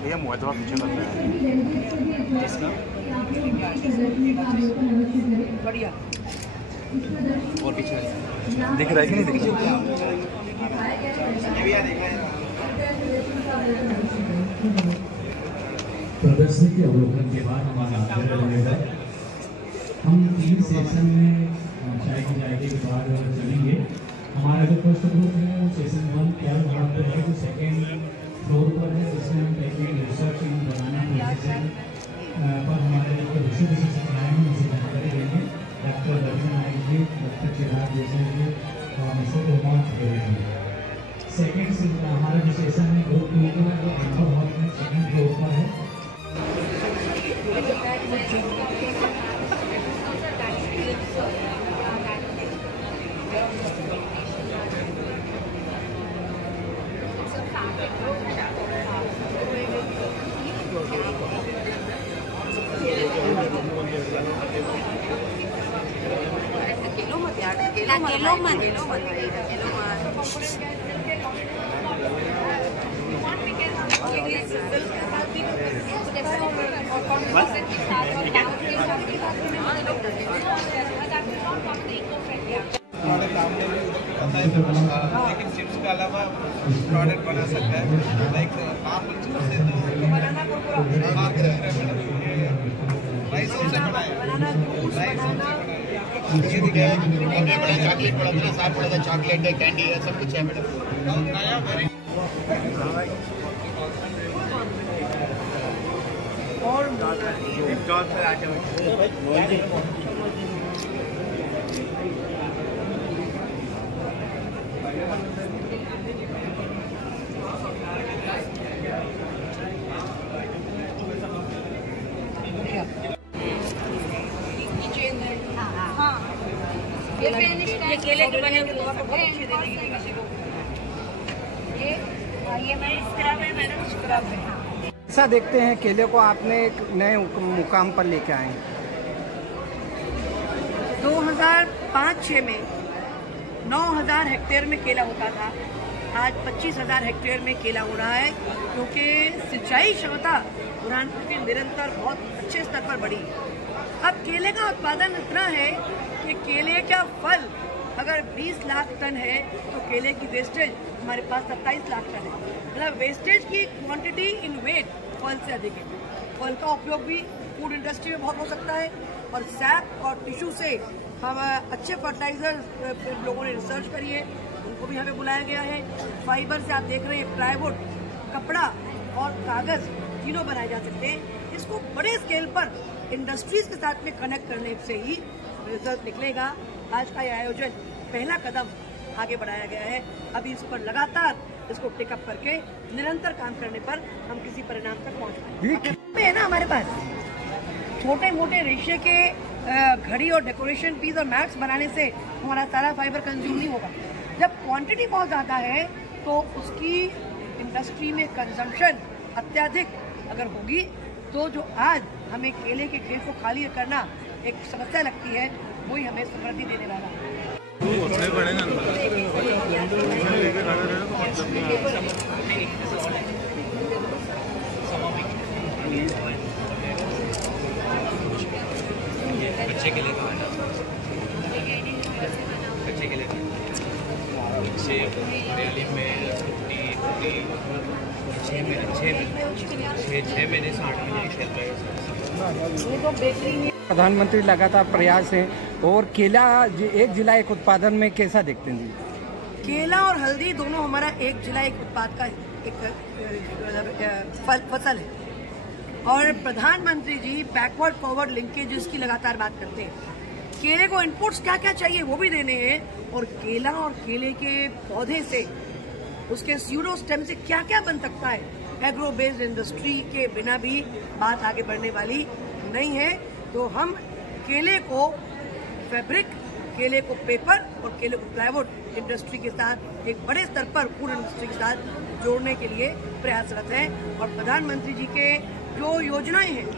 भैया मोबाइल थोड़ा पीछे कर रहा है इसका बढ़िया और पीछे दिख रहा है कि नहीं दिख रहा? प्रदर्शनी के अवलोकन के बाद हमारा हम 3 सेशन में चाय की जाएगी के बाद चलेंगे। हमारा जो फर्स्ट ग्रुप है वो सेशन 1 क्या वहाँ पर है, जो सेकेंड फ्लोर पर है, जिसमें हम टेक्निकल रिसर्च इन बनाना प्रोसेस पर हमारे जो विशेषज्ञ हैं उनसे जानकारी देंगे। डॉक्टर रवि नायक जी, डॉक्टर चिराग देसाई जी और मिस्टर उमा जी। सेकेंड हमारा जो सेशन है ग्रुप 2 का जो अंडर हॉल में सेकेंड फ्लोर पर है। लेकिन चिप्स के अलावा प्रोडक्ट बना सकता है, लाइक चॉकलेट पड़ा था, साथ पड़ा था चॉकलेट है, कैंडी है, सब कुछ है मैडम। नया ये केले के बने हुए बहुत अच्छे दे देंगे किसी को। ये मैं स्क्रब है मैडम, स्क्रब है। ऐसा देखते हैं केले को आपने एक नए मुकाम पर लेके आए। 2005-6 में 9,000 हेक्टेयर में केला होता था, आज 25,000 हेक्टेयर में केला हो रहा है, क्योंकि सिंचाई क्षमता बुरहानपुर की निरंतर बहुत अच्छे स्तर पर बढ़ी। अब केले का उत्पादन इतना है कि केले का फल अगर 20 लाख टन है तो केले की वेस्टेज हमारे पास 27 लाख टन है। मतलब वेस्टेज की क्वांटिटी इन वेट फल से अधिक है। फल का उपयोग भी फूड इंडस्ट्री में बहुत हो सकता है, और सैप और टिश्यू से हम अच्छे फर्टिलाइजर लोगों ने रिसर्च करी है, उनको भी हमें बुलाया गया है। फाइबर से आप देख रहे हैं प्लाईवुड, कपड़ा और कागज तीनों बनाए जा सकते हैं। इसको बड़े स्केल पर इंडस्ट्रीज के साथ में कनेक्ट करने से ही रिजल्ट निकलेगा। आज का यह आयोजन पहला कदम आगे बढ़ाया गया है। अभी इस पर लगातार इसको टेकअप करके निरंतर काम करने पर हम किसी परिणाम तक पहुंच पाएंगे। है ना हमारे पास छोटे मोटे रेशे के घड़ी और डेकोरेशन पीस और मैट्स बनाने से हमारा सारा फाइबर कंज्यूम नहीं होगा। जब क्वांटिटी बहुत ज़्यादा है तो उसकी इंडस्ट्री में कंजम्पशन अत्यधिक अगर होगी तो जो आज हमें केले के खेत को खाली करना एक समस्या लगती है, वही हमें समृद्धि देने वाला है। बच्चे के लिए बच्चे के लिए सेब रैली में 6 महीने से 8 महीने खेल रहे हैं। प्रधानमंत्री लगातार प्रयास है, और केला एक जिला एक उत्पादन में कैसा देखते हैं जी? केला और हल्दी दोनों हमारा एक जिला एक उत्पाद का एक फसल है, और प्रधानमंत्री जी बैकवर्ड फॉरवर्ड लिंकेजेस की लगातार बात करते हैं। केले को इनपुट्स क्या क्या चाहिए वो भी देने हैं, और केला और केले के पौधे से उसके स्यूडो स्टेम से क्या क्या बन सकता है, एग्रो बेस्ड इंडस्ट्री के बिना भी बात आगे बढ़ने वाली नहीं है। तो हम केले को फैब्रिक, केले को पेपर और केले को प्लाईवुड इंडस्ट्री के साथ एक बड़े स्तर पर फूड इंडस्ट्री के साथ जोड़ने के लिए प्रयासरत हैं। और प्रधानमंत्री जी के जो योजनाएं हैं,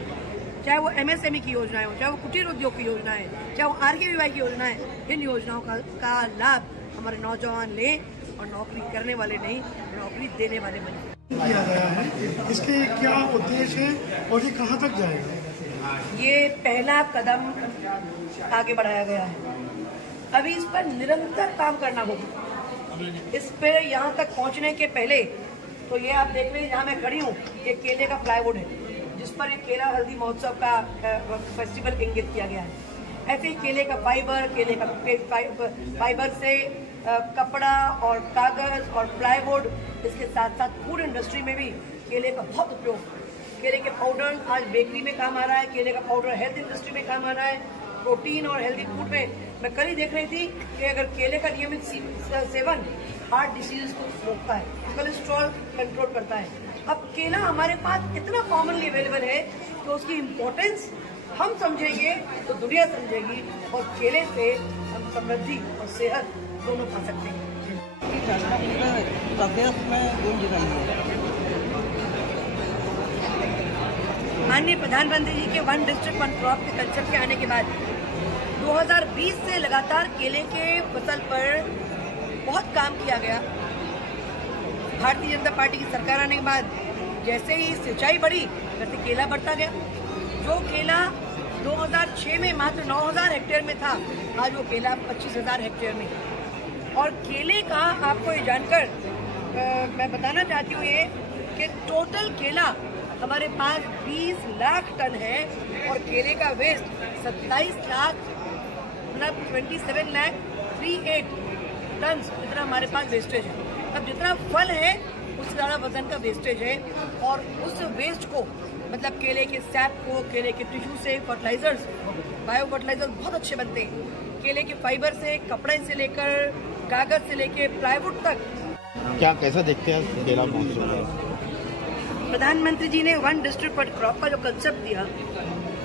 चाहे वो MSME की योजनाएं हो, चाहे वो कुटीर उद्योग की योजनाएं, चाहे वो RKVY की योजनाएं, इन योजनाओं का लाभ हमारे नौजवान लें और नौकरी करने वाले नहीं, नौकरी देने वाले बने। किया गया है, इसके क्या उद्देश्य है और ये कहाँ तक जाएगा? ये पहला कदम आगे बढ़ाया गया है। अभी इस पर निरंतर काम करना होगा। इस पे यहाँ तक पहुँचने के पहले तो ये आप देख रहे हैं जहाँ मैं खड़ी हूँ, ये केले का प्लाईवुड है जिस पर एक केला हल्दी महोत्सव का फेस्टिवल इंगित किया गया है। ऐसे ही केले का फाइबर, केले का फाइबर से कपड़ा और कागज और प्लाईवुड, इसके साथ साथ फूड इंडस्ट्री में भी केले का बहुत उपयोग। केले के पाउडर आज बेकरी में काम आ रहा है, केले का पाउडर हेल्थ इंडस्ट्री में काम आ रहा है, प्रोटीन और हेल्दी फूड में। मैं कल ही देख रही थी कि अगर केले का नियमित सेवन हार्ट डिसीज को रोकता है, कोलेस्ट्रॉल कंट्रोल करता है। अब केला हमारे पास इतना कॉमनली अवेलेबल है तो उसकी इम्पोर्टेंस हम समझेंगे तो दुनिया समझेगी, और केले से हम समृद्धि और सेहत दोनों पा सकते हैं। प्रदेश में गूंज रही है। माननीय प्रधानमंत्री जी के वन डिस्ट्रिक्ट वन क्रॉप के कंसेप्ट के आने के बाद 2020 से लगातार केले के फसल पर बहुत काम किया गया। भारतीय जनता पार्टी की सरकार आने के बाद जैसे ही सिंचाई बढ़ी वैसे केला बढ़ता गया। जो केला 2006 में मात्र 9,000 हेक्टेयर में था, आज वो केला 25,000 हेक्टेयर में। और केले का आपको ये जानकर मैं बताना चाहती हूँ ये कि टोटल केला हमारे पास 20 लाख टन है और केले का वेस्ट 27 लाख मतलब 27,38 टन इतना हमारे पास वेस्टेज है। अब जितना फल है उससे ज़्यादा वजन का वेस्टेज है, और उस वेस्ट को मतलब केले के सैप को, केले के टिश्यू से फर्टिलाइजर्स, बायो फर्टिलाइजर्स बहुत अच्छे बनते हैं। केले के फाइबर से कपड़े से लेकर कागज से लेकर प्लाईवुड तक। क्या कैसा देखते हैं केला महोत्सव? प्रधानमंत्री जी ने वन डिस्ट्रिक्ट वन क्रॉप का जो कंसेप्ट दिया,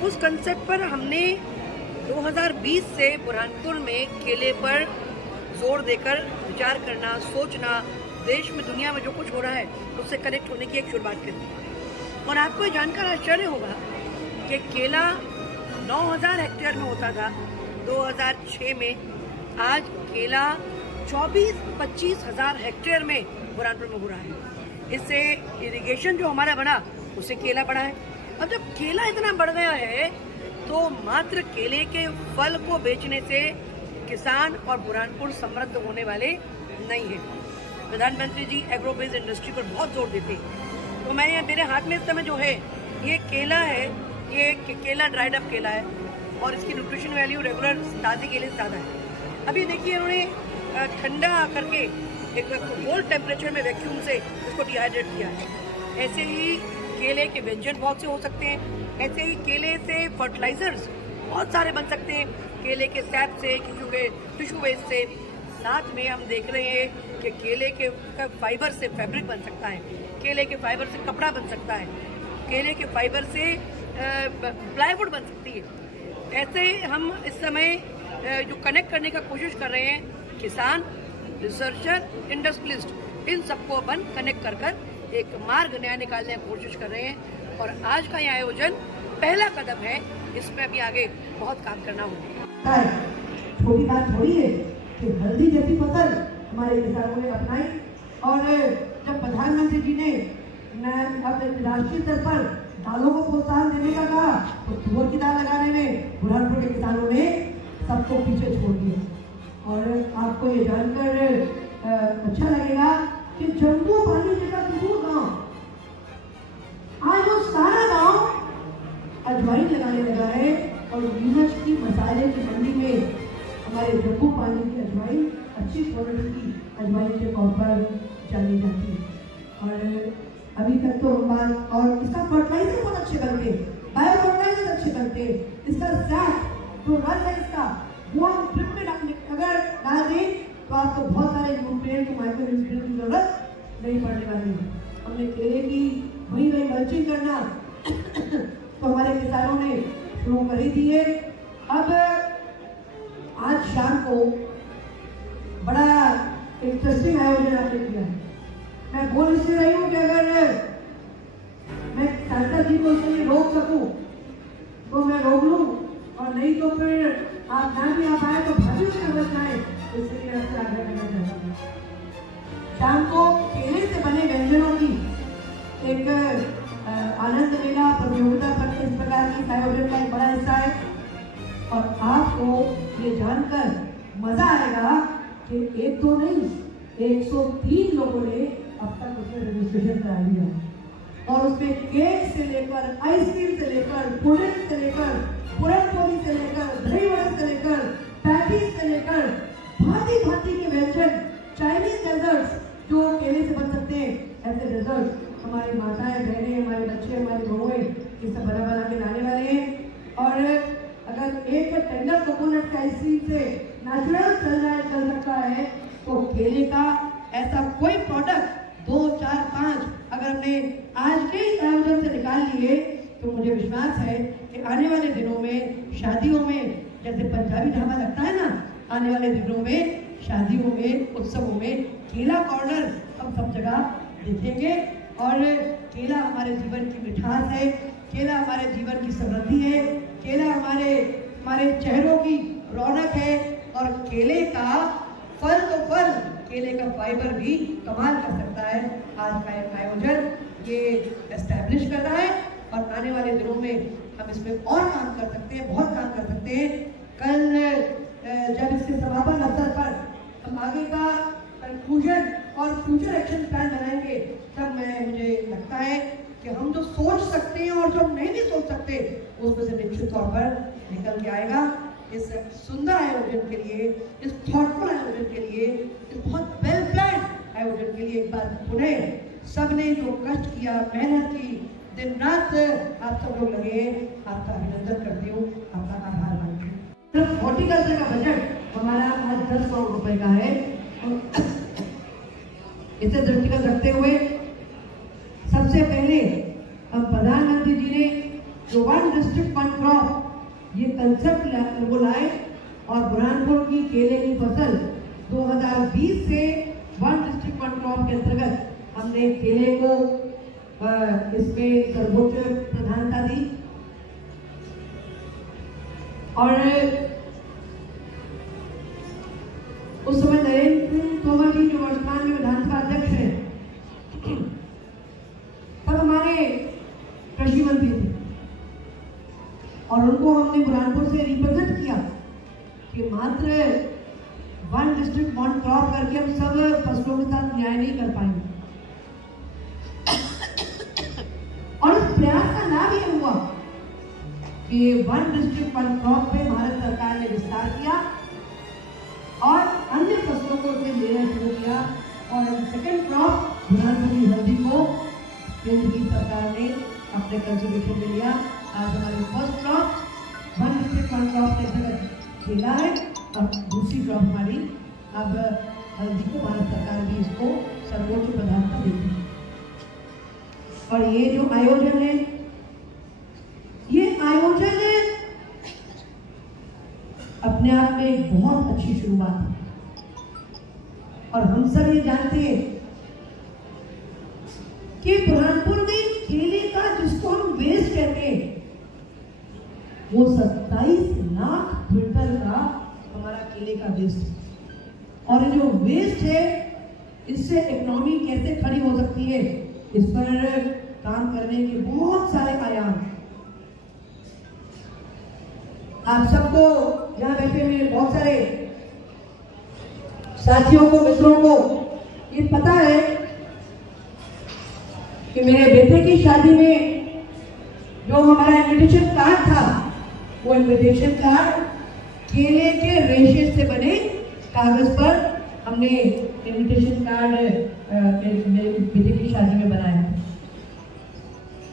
उस कंसेप्ट पर हमने 2020 से बुरहानपुर में केले पर जोर देकर विचार करना, सोचना, देश में दुनिया में जो कुछ हो रहा है उससे कनेक्ट होने की एक शुरुआत करी। और आपको ये जानकर आश्चर्य होगा कि केला 9,000 हेक्टेयर में होता था 2006 में, आज केला 24-25 हजार हेक्टेयर में बुरहानपुर में हो रहा है। इससे इरिगेशन जो हमारा बना उससे केला बढ़ा है। अब जब केला इतना बढ़ गया है तो मात्र केले के फल को बेचने से किसान और बुरहानपुर समृद्ध होने वाले नहीं है। प्रधानमंत्री जी एग्रो बेस्ड इंडस्ट्री पर बहुत जोर देते हैं। तो मैं मेरे हाथ में इस समय जो है ये केला है, ये केला ड्राइड अप केला है और इसकी न्यूट्रिशन वैल्यू रेगुलर ताज़े केले से ज़्यादा है। अभी देखिए उन्होंने ठंडा करके एक कोल्ड टेम्परेचर में वैक्यूम से इसको डिहाइड्रेट किया है। ऐसे ही केले के व्यंजन बहुत से हो सकते हैं, ऐसे ही केले से फर्टिलाइजर्स बहुत सारे बन सकते हैं, केले के सैप से, टिश्यू वेस्ट से। साथ में हम देख रहे हैं कि केले के फाइबर से फैब्रिक बन सकता है, केले के फाइबर से कपड़ा बन सकता है, केले के फाइबर से प्लाईवुड बन सकती है। ऐसे हम इस समय जो कनेक्ट करने का कोशिश कर रहे हैं, किसान, रिसर्चर, इंडस्ट्रियलिस्ट, इन सबको अपन कनेक्ट कर एक मार्ग नया निकालने की कोशिश कर रहे हैं। और आज का ये आयोजन पहला कदम है, इसमें अभी आगे बहुत काम करना होगा। छोटी बात थोड़ी है कि हल्दी जैसी फसल हमारे किसानों ने अपनाई, और जब प्रधानमंत्री जी ने राष्ट्रीय स्तर पर दालों को प्रोत्साहन देने का कहा तो तुअर की दाल लगाने में बुरहानपुर के किसानों ने सबको पीछे छोड़ दिया। और आपको ये जानकर अच्छा लगेगा कि जम्मू पानी जैसा दूर गांव, आज वो सारा गांव अजवाइन लगाने लगा है। और नीमच की मसाले की मंडी में हमारे जम्मू पानी की अजवाइन अच्छी क्वालिटी की अजवाइन के तौर पर जानी जाती है। और अभी तक तो हम बात, और इसका फर्टिलाइजर बहुत अच्छे बनते हैं, बायो फर्टिलाइजर अच्छे बनते हैं, इसका सैप जो रस है इसका वो हम ड्रिप में अगर डाल दें तो आपको बहुत सारे न्यूट्रिएंट, माइक्रो न्यूट्रिएंट की जरूरत नहीं पड़ने वाली है। हमने केले की वही मल्चिंग करना तो हमारे किसानों ने शुरू कर ही दिए। अब आज शाम को बड़ा इंटरेस्टिंग आयोजन आपने किया है। मैं बोल इसलिए रही हूँ कि अगर मैं सांसद जी को इसलिए रोक सकूं तो मैं रोक लूं, और नहीं तो फिर आप ना भी आ पाए तो भाभी से समझ जाए, इसलिए आपसे आग्रह करना चाहूँगा। शाम को केले से बने व्यंजनों की 103 लोगों ने अब तक उसमें रजिस्ट्रेशन करा लिया और उसमें केक से लेकर आइसक्रीम से लेकर पुडिंग से लेकर पूरनपोली से लेकर दही वड़े से लेकर पैटीज से लेकर भांति भांति के व्यंजन, चाइनीज डेजर्ट्स जो केले से बन सकते हैं, ऐसे डेजर्ट्स हमारी माताएं बहनें, हमारे बच्चे, हमारी बहुएं ये सब बना के लाने वाले हैं। और अगर एक टेंडर कोकोनट का आइसक्रीम से नेचुरल चल सकता है तो केले का ऐसा कोई प्रोडक्ट 2, 4, 5 अगर हमने आज के आयोजन से निकाल लिए तो मुझे विश्वास है कि आने वाले दिनों में शादियों में जैसे पंजाबी ढाबा लगता है ना, आने वाले दिनों में शादियों में, उत्सवों में केला कॉर्नर हम सब जगह देखेंगे। और केला हमारे जीवन की मिठास है, केला हमारे जीवन की समृद्धि है, केला हमारे चेहरों की रौनक है। और केले का फल तो फल, केले का फाइबर भी कमाल कर सकता है। आज का एक आयोजन ये एस्टैब्लिश कर रहा है और आने वाले दिनों में हम इसमें और काम कर सकते हैं, बहुत काम कर सकते हैं। कल जब इसके समापन अवसर पर हम आगे का कंक्लूजन और फ्यूचर एक्शन प्लान बनाएंगे तब मुझे लगता है कि हम जो सोच सकते हैं और जो हम नहीं भी सोच सकते उसमें से निश्चित तौर पर निकल के आएगा। इस सुंदर आयोजन के लिए, इस थॉटफुल आयोजन के लिए, इस बहुत वेल प्लान आयोजन के लिए एक बार पुनः सबने जो कष्ट किया, मेहनत की, दिन रात आप सब लोग लगे, आपका अभिनंदन करती हूँ, आपका आभार मानती हूँ। सिर्फ हॉर्टिकल्चर का बजट हमारा आज 10 करोड़ रुपए का है। इसे दृष्टिगत रखते हुए सबसे पहले हम प्रधानमंत्री जी ने जो 1 डिस्ट्रिक्ट 1 क्रॉप ये कंसेप्ट वो लाए और बुरहानपुर की केले की फसल 2020 से 1 डिस्ट्रिक्ट 1 क्रॉप के अंतर्गत हमने केले को इसमें सर्वोच्च प्रधानता दी। और उस समय नरेंद्र सिंह तोमर जी जो वर्तमान में विधानसभा अध्यक्ष हैं, तब हमारे कृषि मंत्री थे और उनको हमने बुरहानपुर से रिप्रेजेंट किया कि मात्र 1 डिस्ट्रिक्ट 1 क्रॉप करके हम सब फसलों के साथ न्याय नहीं कर पाएंगे। और इस प्रयास का लाभ ये हुआ कि 1 डिस्ट्रिक्ट 1 क्रॉप पे भारत सरकार ने विस्तार किया और अन्य फसलों को उसने लेना शुरू किया। और सेकेंड क्रॉप बुरहानपुर की हल्दी को केंद्र की सरकार ने अपने कंसिडरेशन में लिया। आज हमारी फर्स्ट क्रॉप 1 डिस्ट्रिक्ट 1 क्रॉप के अंतर्गत केला है और दूसरी क्रॉप हमारी अब हल्दी को भारत सरकार भी इसको सर्वोच्च प्राथमिकता देती है। और ये जो आयोजन है, ये आयोजन अपने आप में एक बहुत अच्छी शुरुआत है। और हम सब ये जानते हैं कि बुरहानपुर में केले का जिसको हम वेस्ट कहते हैं वो 27 लाख क्विंटल का हमारा केले का वेस्ट है। और ये जो वेस्ट है इससे इकोनॉमी कैसे खड़ी हो सकती है, इस पर काम करने के बहुत सारे आयाम। आप सबको यहाँ बैठे हुए बहुत सारे साथियों को, मित्रों को ये पता है कि मेरे बेटे की शादी में जो हमारा इन्विटेशन कार्ड था, वो इन्विटेशन कार्ड केले के रेशे से बने कागज पर हमने इन्विटेशन कार्ड मेरे बेटे की शादी में बनाया।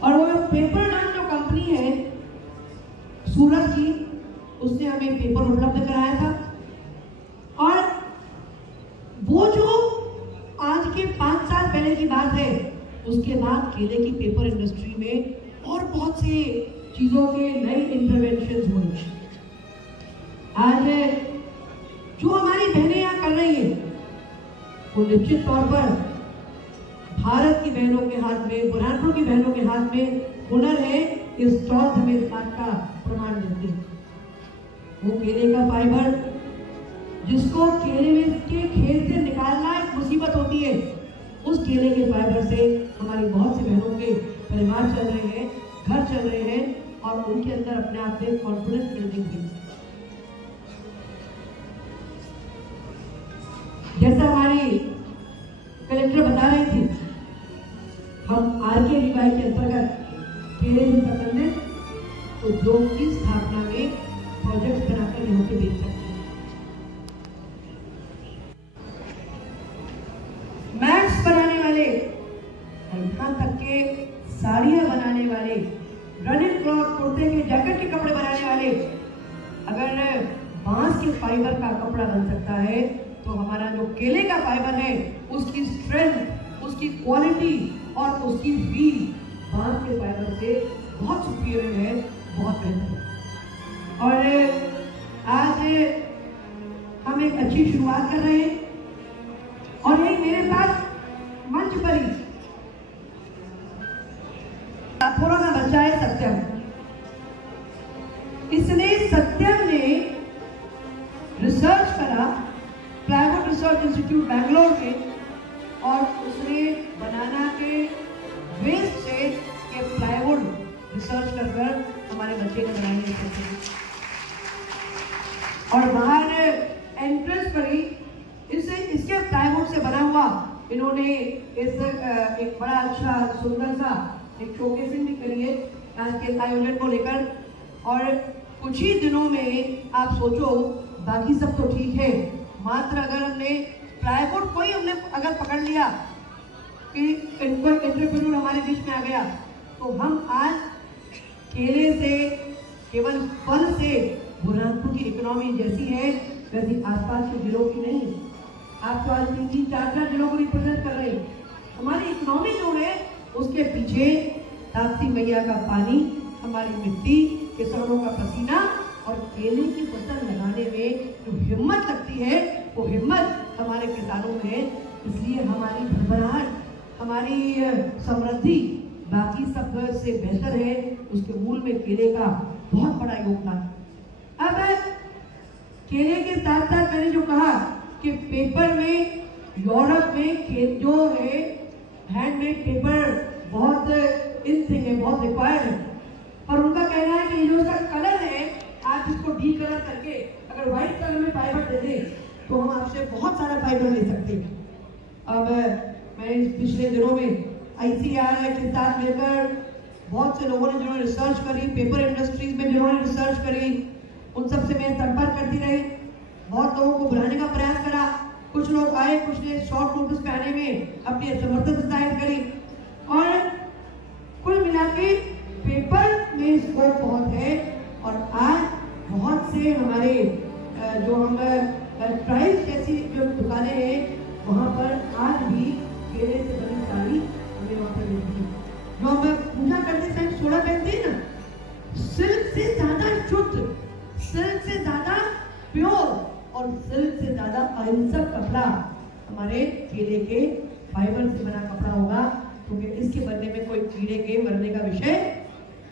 और वो पेपर डन जो कंपनी है सूरत की, उसने हमें पेपर उपलब्ध कराया था। और वो जो आज के 5 साल पहले की बात है, उसके बाद केले की पेपर इंडस्ट्री में और बहुत से चीजों के नए इंटरवेंशन हुए। आज जो हमारी बहनें यहाँ कर रही है वो निश्चित तौर पर भारत की बहनों के हाथ में, बुरहानपुर की बहनों के हाथ में हुनर है। इस स्टॉल हमें इस बात का प्रमाण देते हैं। वो केले का फाइबर जिसको केले में के खेत से निकालना एक मुसीबत होती है, उस केले के फाइबर से हमारी बहुत सी बहनों के परिवार चल रहे हैं, घर चल रहे हैं और उनके अंदर अपने आप में कॉन्फिडेंस बिल्डिंग है। जैसा हमारी हम RKVY के अंतर्गत केले से संबंधित उद्योग की स्थापना में प्रोजेक्ट बनाकर यहाँ पे बेच सकते हैं। मैट्स बनाने वाले, यहाँ तक के साड़ियाँ बनाने वाले, रनिंग क्लॉथ, कुर्ते के, जैकेट के कपड़े बनाने वाले, अगर बांस के फाइबर का कपड़ा बन सकता है तो हमारा जो केले का फाइबर है उसकी स्ट्रेंथ, उसकी क्वालिटी और उसकी फील बांस के फाइबर से बहुत सुपीरियर है, बहुत बेहतर है। और आज हम एक अच्छी शुरुआत कर रहे हैं और एक मेरे साथ मंच पर ही थोड़ा सा बच्चा है सत्यम। इसने सत्यम ने रिसर्च करा प्लाईवुड रिसर्च इंस्टीट्यूट बैंगलोर में और उसने बनाना के वेस्ट से ये प्लाईवुड रिसर्च कर हमारे बच्चे ने बनाई है और बाहर एंट्रेंस पर ही इसके प्लाईवुड से बना हुआ इन्होंने एक बड़ा अच्छा सुंदर सा एक शोकेसिंग भी करी है आज के आयोजन को लेकर। और कुछ ही दिनों में आप सोचो, बाकी सब तो ठीक है, मात्र अगर हमने प्लाईवुड को ही हमने अगर पकड़ लिया कि एंटरप्रेन्योर हमारे बीच में आ गया तो हम आज केले से, केवल फल से बुरहानपुर की इकोनॉमी जैसी है वैसी आसपास के जिलों की नहीं। आप तो आज 3-4 जिलों को रिप्रेजेंट कर रहे हैं। हमारी इकोनॉमी जो है उसके पीछे ताप्ती मैया का पानी, हमारी मिट्टी, किसानों का पसीना और केले की फसल लगाने में जो हिम्मत लगती है वो हिम्मत हमारे किसानों में है। इसलिए हमारी भरभराहट, हमारी समृद्धि बाकी सब से बेहतर है। उसके मूल में केले का बहुत बड़ा योगदान। अब केले के साथ साथ मैंने जो कहा कि पेपर में यूरोप में जो है हैंडमेड पेपर बहुत इन थिंग है, बहुत रिक्वायर्ड है। और उनका कहना है कि जो उसका कलर है आप इसको डी कलर करके अगर व्हाइट कलर में फाइबर दे दें तो हम आपसे बहुत सारा फाइबर ले सकते हैं। अब मैं पिछले दिनों में ICAR के साथ लेकर बहुत से लोगों ने जिन्होंने रिसर्च करी, पेपर इंडस्ट्रीज में जिन्होंने रिसर्च करी, उन सब से मैं संपर्क करती रही। बहुत लोगों को बुलाने का प्रयास करा, कुछ लोग आए, कुछ ने शॉर्ट नोटिस पे आने में अपनी असमर्थता जाहिर करी और कुल मिला के पेपर में स्कोप बहुत है। और आज बहुत से हमारे जो हम ट्राइब्स जैसी जो दुकानें हैं वहाँ पर आज भी केले से बनी साड़ी हमें वहाँ पर मिलती है। जो हम पूजा करते समय सोना पहनते हैं ना, सिल्क से ज्यादा शुद्ध, सिल्क से ज्यादा प्योर और सिल्क से ज्यादा अहिंसक कपड़ा हमारे केले के फाइबर से बना कपड़ा होगा, क्योंकि इसके बनने में कोई कीड़े के मरने का विषय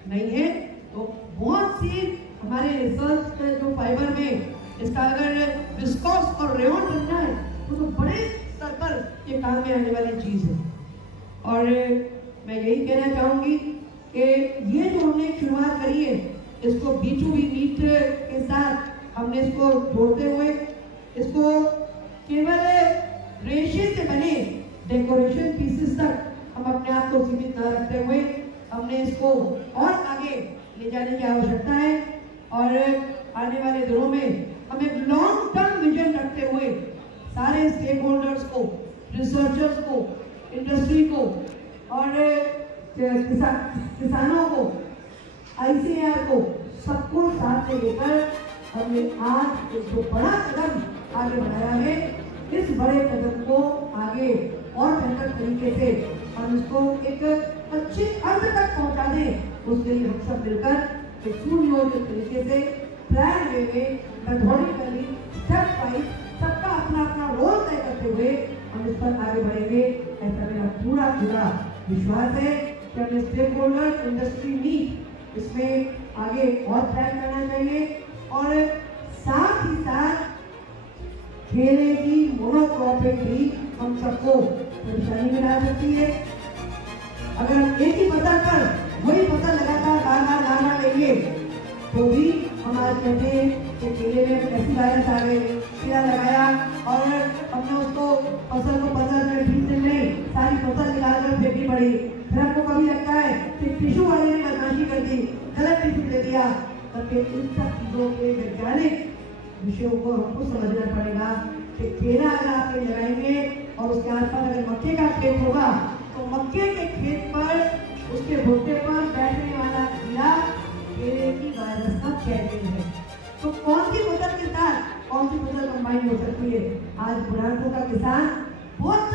नहीं है। तो बहुत सी हमारे रिसर्च जो फाइबर में इसका अगर विस्कोस और रेयन बनना है तो बड़े स्तर पर ये काम में आने वाली चीज है। और मैं यही कहना चाहूंगी कि ये जो हमने शुरुआत करी है इसको B2B मीट के साथ हमने इसको जोड़ते हुए इसको केवल रेशे से बने डेकोरेशन पीसेस तक हम अपने आप को सीमित न रखते हुए हमने इसको और आगे ले जाने की आवश्यकता है। और आने वाले दिनों में हम एक लॉन्ग टर्म विजन रखते हुए सारे स्टेक होल्डर्स को, रिसर्चर्स को, इंडस्ट्री को और किसानों को, ICAR को, सबको साथ में लेकर हमने आज एक जो बड़ा कदम आगे बढ़ाया है, इस बड़े कदम को आगे और बेहतर तरीके से हम इसको एक अच्छे अंत तक पहुंचा दें। उसके लिए हम सब मिलकर एक सुनियोजित तरीके से प्लान वे में मेथोडिकली स्टेप वाइज सबका अपना अपना रोल तय करते हुए हम इस पर आगे बढ़ेंगे। ऐसा मेरा पूरा विश्वास है कि हमें स्टेक होल्डर इंडस्ट्री मीट इसमें आगे और प्लान करना चाहिए और साथ ही साथ केले की मोनोक्रॉपिंग भी हम सबको परेशानी में ला सकती है। अगर हम एक ही फसल पर वही फसल लगातार बार लेंगे तो भी हम आज कहते हैं कि केले में कैसी वायरस आ गई, कीड़ा लगाया और हमने उसको फसल को 15 मिनट 20 दिन नहीं सारी फसल निकालकर फेंकी पड़ी। फिर आपको कभी लगता है कि टिश्यू वाले ने बदमाशी कर दी, गलत टिश्यू दे दिया, तब इन सब चीजों के वैज्ञानिक विषयों को हमको समझना पड़ेगा कि केला अगर आप लगाएंगे और उसके आसपास अगर मक्के का खेत होगा तो मक्के के खेत पर उसके भुट्टे पर बैठने वाला कीड़ा केले की वायरस का कैरियर है। तो कौन सी फसल के साथ कौन सी फसल कंबाइन हो सकती है? आज बुरहानपुर का किसान बहुत